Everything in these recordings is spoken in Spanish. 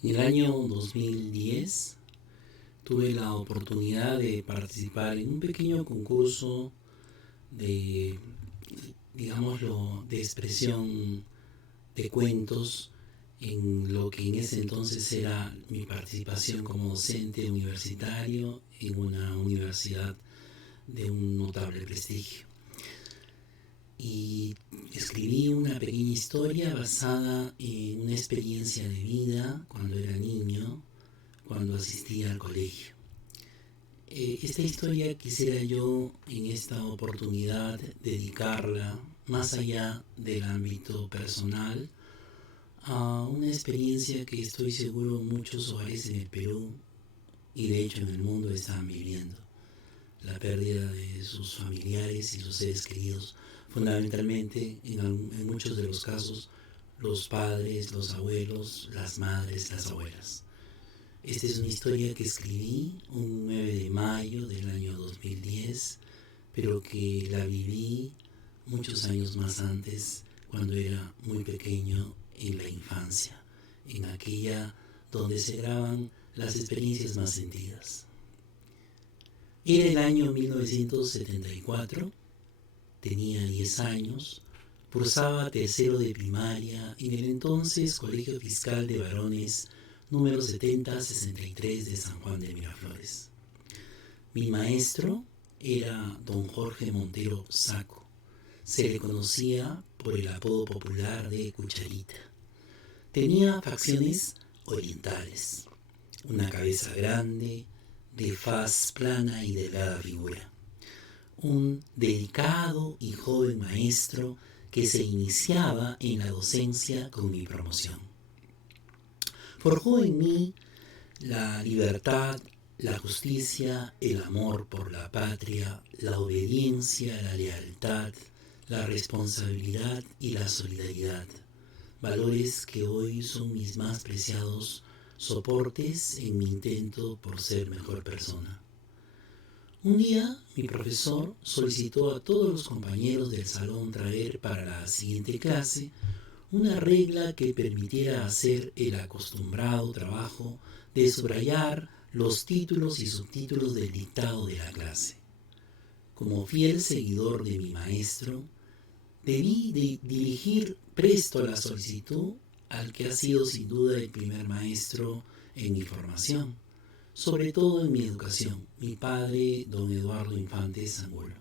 En el año 2010 tuve la oportunidad de participar en un pequeño concurso de, digámoslo, de expresión de cuentos en lo que en ese entonces era mi participación como docente universitario en una universidad de un notable prestigio. Y escribí una pequeña historia basada en una experiencia de vida cuando era niño, cuando asistía al colegio. Esta historia quisiera yo en esta oportunidad dedicarla más allá del ámbito personal a una experiencia que estoy seguro muchos hogares en el Perú y de hecho en el mundo están viviendo: la pérdida de sus familiares y sus seres queridos, fundamentalmente en muchos de los casos los padres, los abuelos, las madres, las abuelas. Esta es una historia que escribí un 9 de mayo del año 2010, pero que la viví muchos años más antes, cuando era muy pequeño, en la infancia, en aquella donde se graban las experiencias más sentidas. Era el año 1974, tenía 10 años, cursaba tercero de primaria en el entonces Colegio Fiscal de Varones número 7063 de San Juan de Miraflores. Mi maestro era don Jorge Montero Saco. Se le conocía por el apodo popular de Cucharita. Tenía facciones orientales, una cabeza grande, de faz plana y delgada figura. Un dedicado y joven maestro que se iniciaba en la docencia con mi promoción. Forjó en mí la libertad, la justicia, el amor por la patria, la obediencia, la lealtad, la responsabilidad y la solidaridad, valores que hoy son mis más preciados soportes en mi intento por ser mejor persona. Un día mi profesor solicitó a todos los compañeros del salón traer para la siguiente clase una regla que permitiera hacer el acostumbrado trabajo de subrayar los títulos y subtítulos del dictado de la clase. Como fiel seguidor de mi maestro, debí dirigir presto la solicitud al que ha sido sin duda el primer maestro en mi formación, sobre todo en mi educación, mi padre, don Eduardo Infantes Angulo.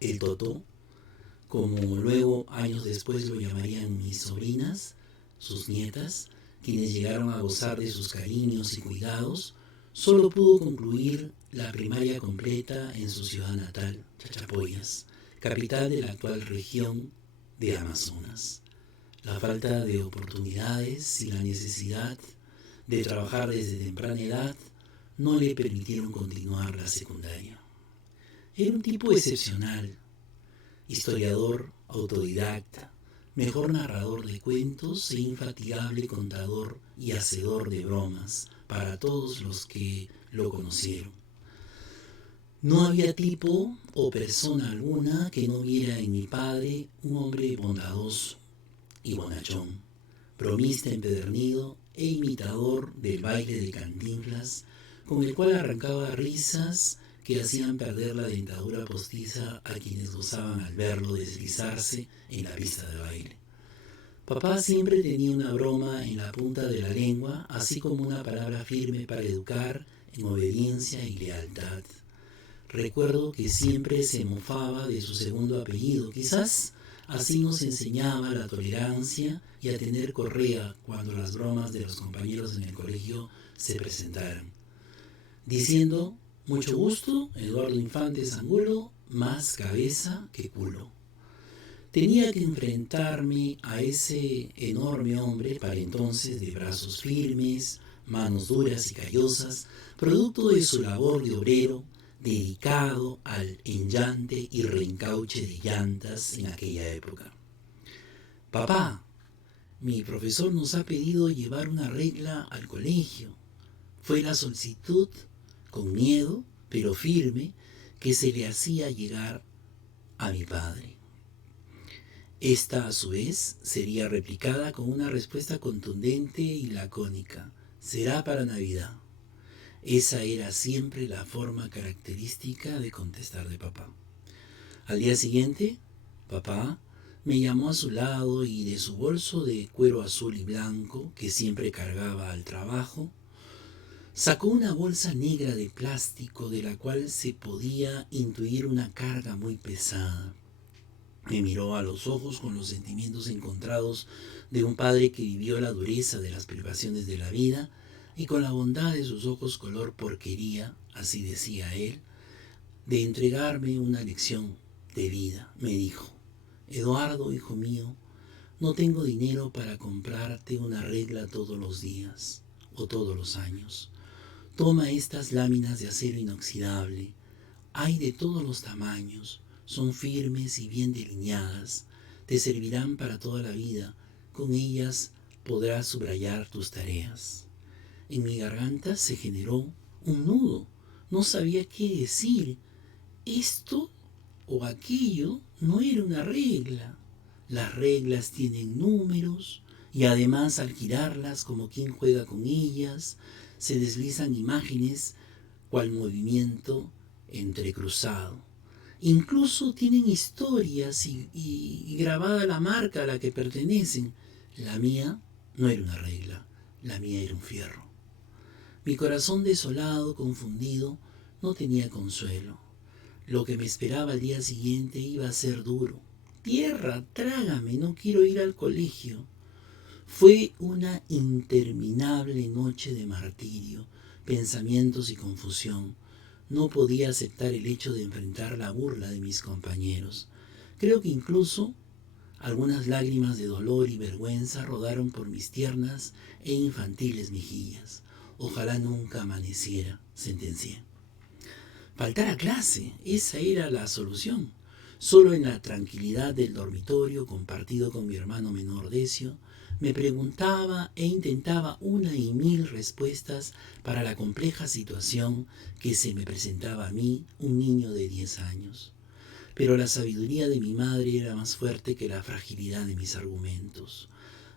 El Totó, como luego años después lo llamarían mis sobrinas, sus nietas, quienes llegaron a gozar de sus cariños y cuidados, solo pudo concluir la primaria completa en su ciudad natal, Chachapoyas, capital de la actual región de Amazonas. La falta de oportunidades y la necesidad de trabajar desde temprana edad no le permitieron continuar la secundaria. Era un tipo excepcional, historiador autodidacta, mejor narrador de cuentos e infatigable contador y hacedor de bromas para todos los que lo conocieron. No había tipo o persona alguna que no viera en mi padre un hombre bondadoso y bonachón, bromista empedernido e imitador del baile de Cantinflas, con el cual arrancaba risas que hacían perder la dentadura postiza a quienes gozaban al verlo deslizarse en la pista de baile. Papá siempre tenía una broma en la punta de la lengua, así como una palabra firme para educar en obediencia y lealtad. Recuerdo que siempre se mofaba de su segundo apellido. Quizás así nos enseñaba la tolerancia y a tener correa cuando las bromas de los compañeros en el colegio se presentaran, diciendo: mucho gusto, Eduardo Infantes Angulo, más cabeza que culo. Tenía que enfrentarme a ese enorme hombre, para entonces de brazos firmes, manos duras y callosas, producto de su labor de obrero, dedicado al enllante y reencauche de llantas en aquella época. Papá, mi profesor nos ha pedido llevar una regla al colegio. Fue la solicitud, con miedo, pero firme, que se le hacía llegar a mi padre. Esta, a su vez, sería replicada con una respuesta contundente y lacónica. Será para Navidad. Esa era siempre la forma característica de contestar de papá. Al día siguiente, papá me llamó a su lado y de su bolso de cuero azul y blanco, que siempre cargaba al trabajo, sacó una bolsa negra de plástico de la cual se podía intuir una carga muy pesada. Me miró a los ojos con los sentimientos encontrados de un padre que vivió la dureza de las privaciones de la vida y con la bondad de sus ojos color porquería, así decía él, de entregarme una lección de vida. Me dijo: Eduardo, hijo mío, no tengo dinero para comprarte una regla todos los días o todos los años. Toma estas láminas de acero inoxidable. Hay de todos los tamaños, son firmes y bien delineadas, te servirán para toda la vida, con ellas podrás subrayar tus tareas. En mi garganta se generó un nudo, no sabía qué decir. Esto o aquello no era una regla. Las reglas tienen números y además al girarlas como quien juega con ellas, se deslizan imágenes cual movimiento entrecruzado. Incluso tienen historias y grabada la marca a la que pertenecen. La mía no era una regla, la mía era un fierro. Mi corazón desolado, confundido, no tenía consuelo. Lo que me esperaba al día siguiente iba a ser duro. Tierra, trágame, no quiero ir al colegio. Fue una interminable noche de martirio, pensamientos y confusión. No podía aceptar el hecho de enfrentar la burla de mis compañeros. Creo que incluso algunas lágrimas de dolor y vergüenza rodaron por mis tiernas e infantiles mejillas. Ojalá nunca amaneciera, sentencié. Faltar a clase, esa era la solución. Solo en la tranquilidad del dormitorio, compartido con mi hermano menor Decio, me preguntaba e intentaba una y mil respuestas para la compleja situación que se me presentaba a mí, un niño de 10 años. Pero la sabiduría de mi madre era más fuerte que la fragilidad de mis argumentos.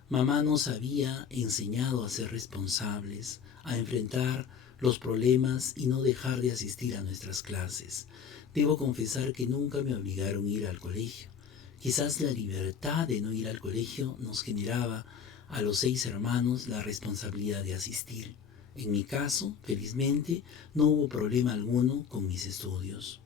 Mamá nos había enseñado a ser responsables, a enfrentar los problemas y no dejar de asistir a nuestras clases. Debo confesar que nunca me obligaron a ir al colegio. Quizás la libertad de no ir al colegio nos generaba a los 6 hermanos la responsabilidad de asistir. En mi caso, felizmente, no hubo problema alguno con mis estudios.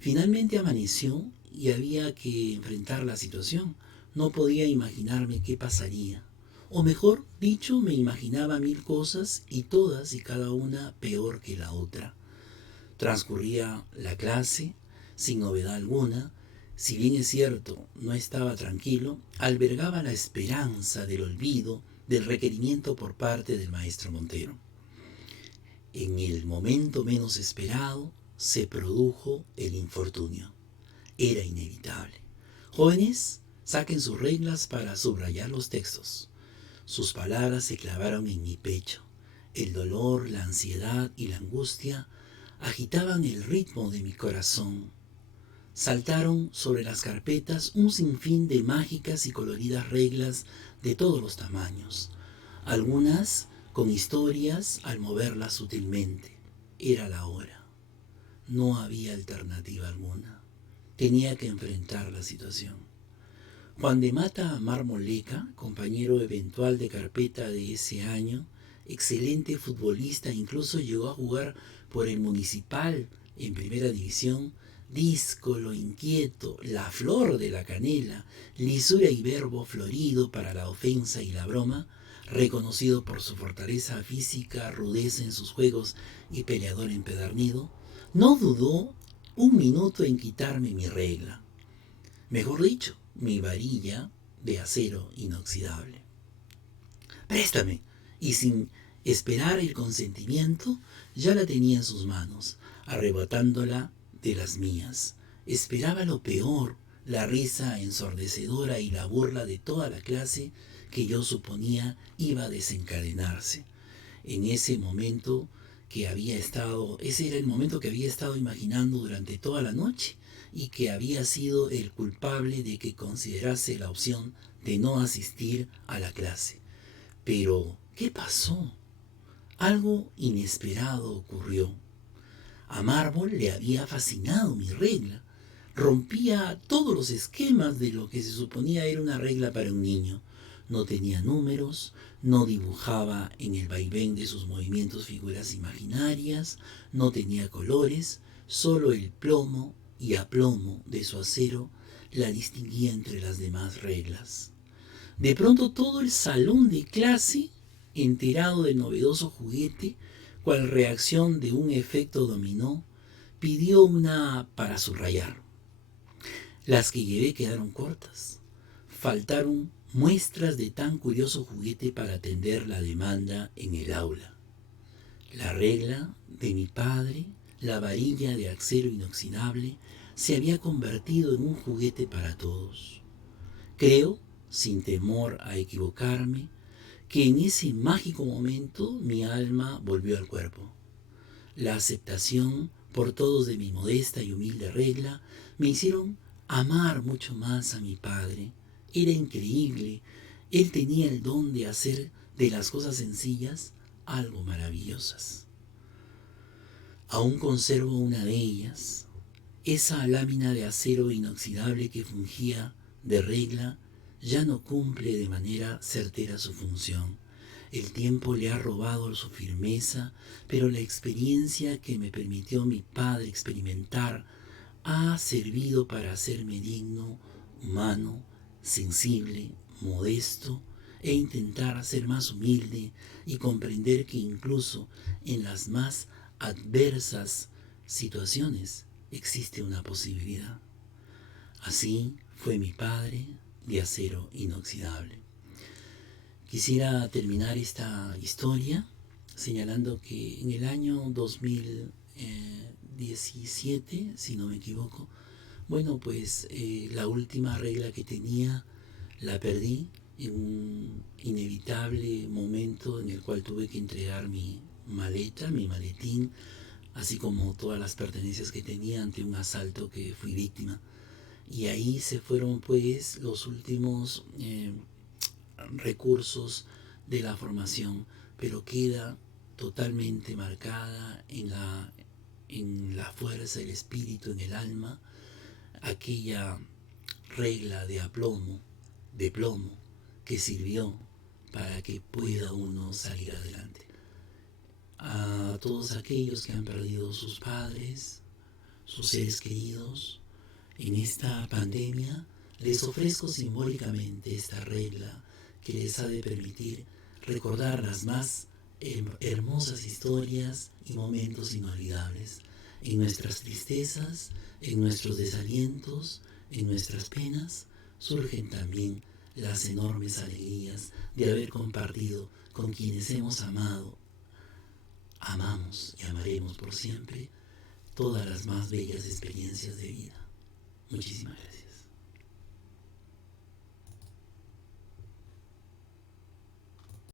Finalmente amaneció y había que enfrentar la situación. No podía imaginarme qué pasaría. O mejor dicho, me imaginaba 1000 cosas y todas y cada una peor que la otra. Transcurría la clase sin novedad alguna. Si bien es cierto, no estaba tranquilo, albergaba la esperanza del olvido del requerimiento por parte del maestro Montero. En el momento menos esperado se produjo el infortunio. Era inevitable. Jóvenes, saquen sus reglas para subrayar los textos. Sus palabras se clavaron en mi pecho. El dolor, la ansiedad y la angustia agitaban el ritmo de mi corazón. Saltaron sobre las carpetas un sinfín de mágicas y coloridas reglas de todos los tamaños, algunas con historias al moverlas sutilmente. Era la hora. No había alternativa alguna. Tenía que enfrentar la situación. Juan de Mata Marmoleca, compañero eventual de carpeta de ese año, excelente futbolista, incluso llegó a jugar por el Municipal en primera división, díscolo, inquieto, la flor de la canela, lisura y verbo florido para la ofensa y la broma, reconocido por su fortaleza física, rudeza en sus juegos y peleador empedernido, no dudó un minuto en quitarme mi regla. Mejor dicho, mi varilla de acero inoxidable. Préstame. Y sin esperar el consentimiento, ya la tenía en sus manos, arrebatándola de las mías. Esperaba lo peor, la risa ensordecedora y la burla de toda la clase que yo suponía iba a desencadenarse. En ese momento ese era el momento que había estado imaginando durante toda la noche, y que había sido el culpable de que considerase la opción de no asistir a la clase. Pero, ¿qué pasó? Algo inesperado ocurrió. A Marvel le había fascinado mi regla. Rompía todos los esquemas de lo que se suponía era una regla para un niño. No tenía números, no dibujaba en el vaivén de sus movimientos figuras imaginarias, no tenía colores, solo el plomo y aplomo de su acero la distinguía entre las demás reglas. De pronto todo el salón de clase, enterado del novedoso juguete, cual reacción de un efecto dominó, pidió una para subrayar. Las que llevé quedaron cortas. Faltaron muestras de tan curioso juguete para atender la demanda en el aula. La regla de mi padre, la varilla de acero inoxidable, se había convertido en un juguete para todos. Creo, sin temor a equivocarme, que en ese mágico momento mi alma volvió al cuerpo. La aceptación por todos de mi modesta y humilde regla me hicieron amar mucho más a mi padre. Era increíble. Él tenía el don de hacer de las cosas sencillas algo maravillosas. Aún conservo una de ellas, esa lámina de acero inoxidable que fungía de regla ya no cumple de manera certera su función. El tiempo le ha robado su firmeza, pero la experiencia que me permitió mi padre experimentar ha servido para hacerme digno, humano, sensible, modesto, e intentar ser más humilde y comprender que incluso en las más adversas situaciones existe una posibilidad. Así fue mi padre de acero inoxidable. Quisiera terminar esta historia señalando que en el año 2017, si no me equivoco, la última regla que tenía la perdí en un inevitable momento en el cual tuve que entregar mi maleta, mi maletín, así como todas las pertenencias que tenía ante un asalto que fui víctima. Y ahí se fueron pues los últimos recursos de la formación, pero queda totalmente marcada en la fuerza, el espíritu, en el alma, aquella regla de plomo, que sirvió para que pueda uno salir adelante. A todos aquellos que han perdido sus padres, sus seres queridos, en esta pandemia, les ofrezco simbólicamente esta regla que les ha de permitir recordar las más hermosas historias y momentos inolvidables. En nuestras tristezas, en nuestros desalientos, en nuestras penas, surgen también las enormes alegrías de haber compartido con quienes hemos amado, amamos y amaremos por siempre todas las más bellas experiencias de vida. Muchísimas gracias.